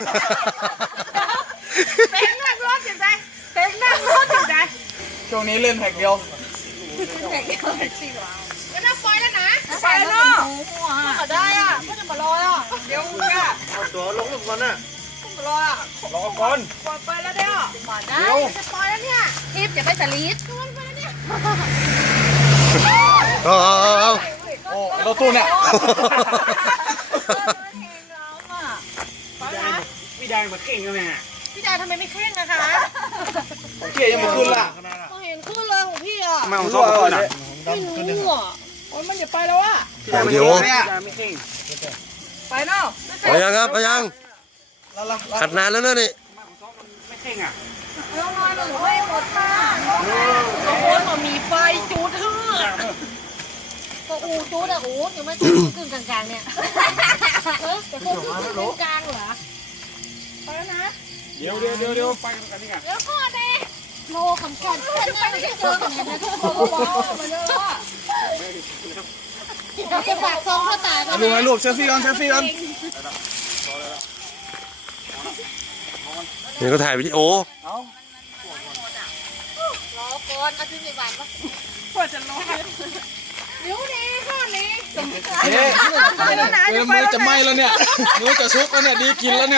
เต็นนักรอบจิตใจเต็นนักรอบจิตใจช่วงนี้เล่นแผงเดียวเล่นแผงเดียวไม่ได้ไฟแล้วนะปล่อยแล้วหัวได้อ่ะก็จะมารออ่ะเดี๋ยวกูอ่ตัวลงหลุมมันอ่ะรอก่อนปล่อยไปแล้วเด้อหดอนะปล่อยแล้วเนี่ยทิปจะไปสลีดปล่อยไปแล้วเนี่ยโอ้เราตู้เนี่ยี่ดามาเข่งกันไหมพี่ดายทำไมไม่เข่งอะคะเขียยังมาขึ้นล่ะมาเห็นขึ้นเลยของพี่อะมาของโซ่ก่อนอะไม่รู้อะมันอย่าไปแล้วอะพี่ดาไม่เข่งไปเนาะไปยังครับไปยังขัดนานแล้วเนี่ยนี่มาของโซ่มันไม่เขาโอะอฟจูดือะอูจเดี๋ยวมายูดกึ่งกลางๆเนี่ยเฮ้แต่กูกึงกลางเหรอเดี๋ยวเดี๋ยวเดี๋ยวเดี๋ยไปกันนี่ไงเดี๋ยวพ่อไปโลขำขันไปไม่ได้เจอกันนะทุกคนมาเยอะมาจะฝากซองพ่อตายไปไหมรูปเซฟฟี่กันเซฟฟี่กันเนี่ก็ถ่ายไปที่โอ้ร้อนอาทิตย์ในวันว่าจะร้อนนิ้วนี้ข้อนี้เฮ้ยมือจะไหม้แล้วเนี่ยมือจะซุกแล้วเนี่ย ดีกินแล้วเนี่ย